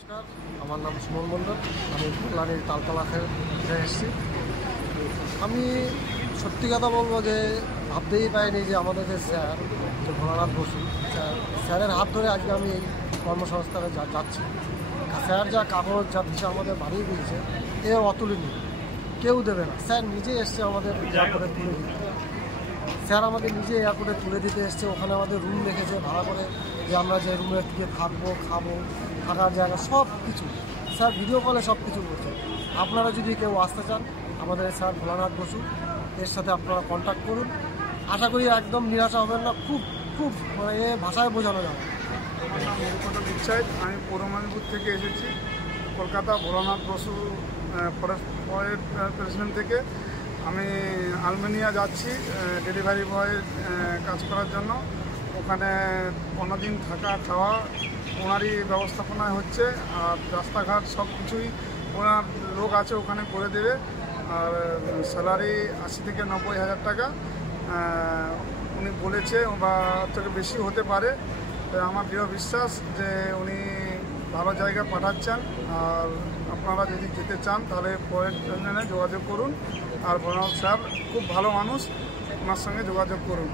নমস্কার, আমার নাম সুমন মণ্ডল। আমি কল্যাণীর তালতলা থেকে এসেছি। আমি সত্যি কথা বলবো যে ভাবতেই পারিনি যে আমাদের যে স্যার, যে ভোলানাথ বসু স্যারের হাত ধরে আজকে আমি এই কর্মসংস্থানে যাচ্ছি। স্যার যা কাগজ যা বিষয় আমাদের বানিয়ে দিয়েছে এ অতুলনীয়, কেউ দেবে না। স্যার নিজে এসছে আমাদের এয়ারপোর্টে তুলে দিতে। স্যার আমাদের নিজে এয়ারপোর্টে তুলে দিতে এসছে। ওখানে আমাদের রুম রেখেছে ভাড়া করে, যে আমরা যে রুমে থেকে থাকবো, খাবো, থাকার জায়গা সব কিছু স্যার ভিডিও কলে সব কিছু করছে। আপনারা যদি কেউ আসতে চান, আমাদের স্যার ভোলানাথ বসু এর সাথে আপনারা কন্ট্যাক্ট করুন। আশা করি একদম নিরাশা হবেন না। খুব খুব মানে এ ভাষায় বোঝানো যাবে। আমার নাম মুরুকত বিশ্বাস। আমি পূর্ব মেদিনীপুর থেকে এসেছি, কলকাতা ভোলানাথ বসু ফরেস্ট প্রেসিডেন্ট থেকে। আমি আলমেনিয়া যাচ্ছি ডেলিভারি বয় কাজ করার জন্য। ওখানে 15 দিন থাকা খাওয়া ওনারই ব্যবস্থাপনায় হচ্ছে, আর রাস্তাঘাট সব কিছুই ওনার লোক আছে ওখানে করে দেবে। আর স্যালারি 80 থেকে 90 হাজার টাকা উনি বলেছে, বা থেকে বেশি হতে পারে। আমার দৃঢ় বিশ্বাস যে উনি ভালো জায়গায় পাঠাচ্ছেন। আর আপনারা যদি যেতে চান তাহলে পরের যোগাযোগ করুন। আর ভোলানাথ স্যার খুব ভালো মানুষ, ওনার সঙ্গে যোগাযোগ করুন।